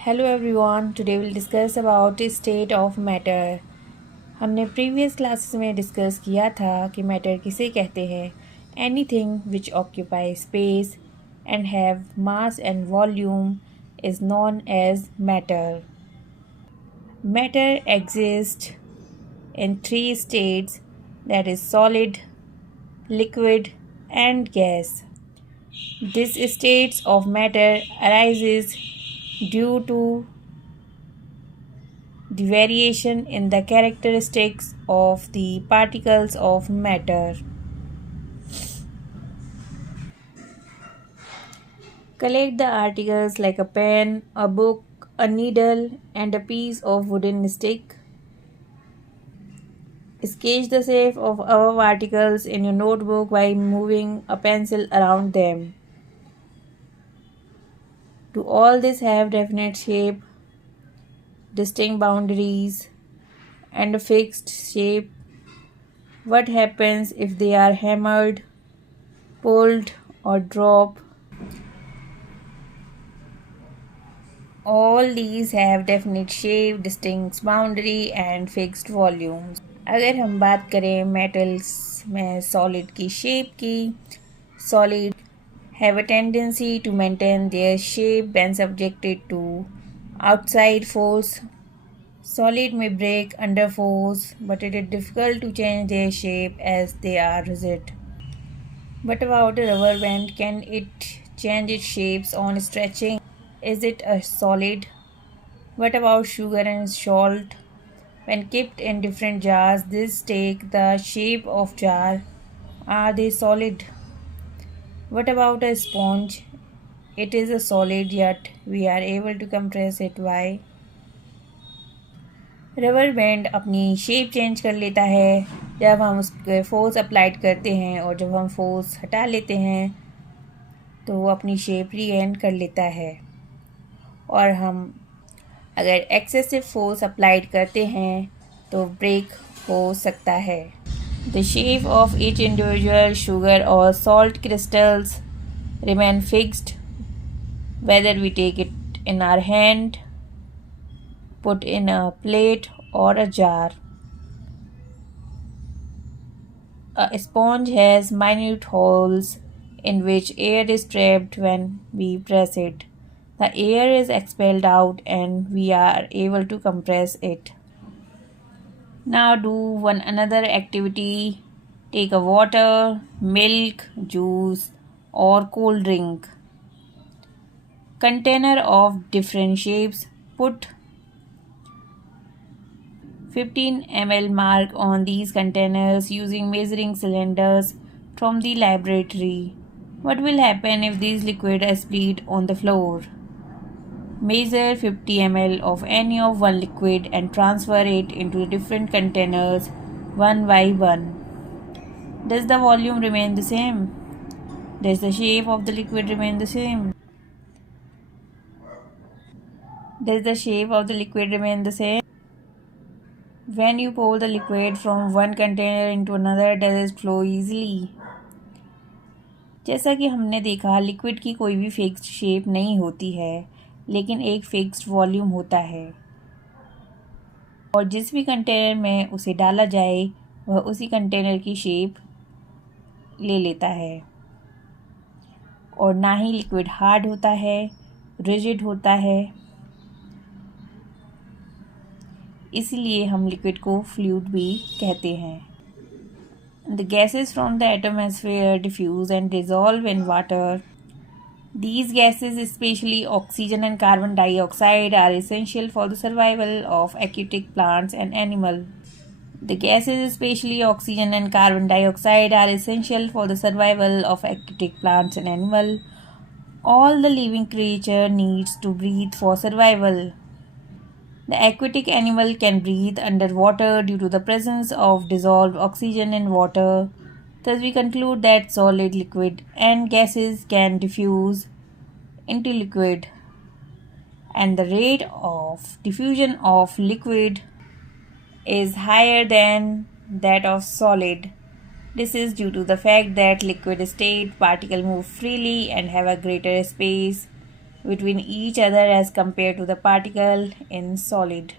Hello everyone, today will discuss about state of matter. हमने previous classes में discuss किया था कि मैटर किसे कहते हैं। Anything which occupy space and have mass and volume is known as matter. Matter exist in three states, that is solid, liquid and gas. These states of matter arises due to the variation in the characteristics of the particles of matter. Collect the articles like a pen, a book, a needle, and a piece of wooden stick. Sketch the shape of above articles in your notebook by moving a pencil around them. Do all this have definite shape, distinct boundaries, and a fixed shape? What happens if they are hammered, pulled, or dropped? All these have definite shape, distinct boundary and fixed volumes. अगर हम बात करें metals में solid की shape की, solid have a tendency to maintain their shape when subjected to outside force. Solid may break under force, but it is difficult to change their shape as they are rigid. What about a rubber band? Can it change its shapes on stretching? Is it a solid? What about sugar and salt? When kept in different jars, these take the shape of jar. Are they solid? What about a sponge? It is a solid, yet we are able to compress it. Why? Rubber band अपनी shape change कर लेता है जब हम उस पर force applied करते हैं, और जब हम फोर्स हटा लेते हैं तो वो अपनी शेप रीगेन कर लेता है। और हम अगर एक्सेसिव फोर्स अप्लाइड करते हैं तो ब्रेक हो सकता है। The shape of each individual sugar और salt crystals remain fixed whether we take it in our hand, put in a plate or a jar. A sponge has minute holes in which air is trapped when we press it. The air is expelled out and we are able to compress it. Now do one another activity. Take a water, milk, juice or cold drink. Container of different shapes. Put 15 ml mark on these containers using measuring cylinders from the laboratory. What will happen if these liquid are split on the floor? Measure 50 ml of any of one liquid and transfer it into different containers one by one. Does the volume remain the same? Does the shape of the liquid remain the same? Does the shape of the liquid remain the same? When you pour the liquid from one container into another, does it flow easily? जैसा कि हमने देखा, liquid की कोई भी fixed shape नहीं होती है, लेकिन एक फिक्स्ड वॉल्यूम होता है, और जिस भी कंटेनर में उसे डाला जाए वह उसी कंटेनर की शेप ले लेता है। और ना ही लिक्विड हार्ड होता है, रिजिड होता है, इसलिए हम लिक्विड को फ्लूइड भी कहते हैं। The gases from the atmosphere diffuse and dissolve in water. These gases, especially oxygen and carbon dioxide, are essential for the survival of aquatic plants and animals. The gases, especially oxygen and carbon dioxide, are essential for the survival of aquatic plants and animals. All the living creature needs to breathe for survival. The aquatic animal can breathe underwater due to the presence of dissolved oxygen in water. Thus, we conclude that solid, liquid, and gases can diffuse into liquid, and the rate of diffusion of liquid is higher than that of solid. This is due to the fact that liquid state particles move freely and have a greater space, between each other as compared to the particle in solid.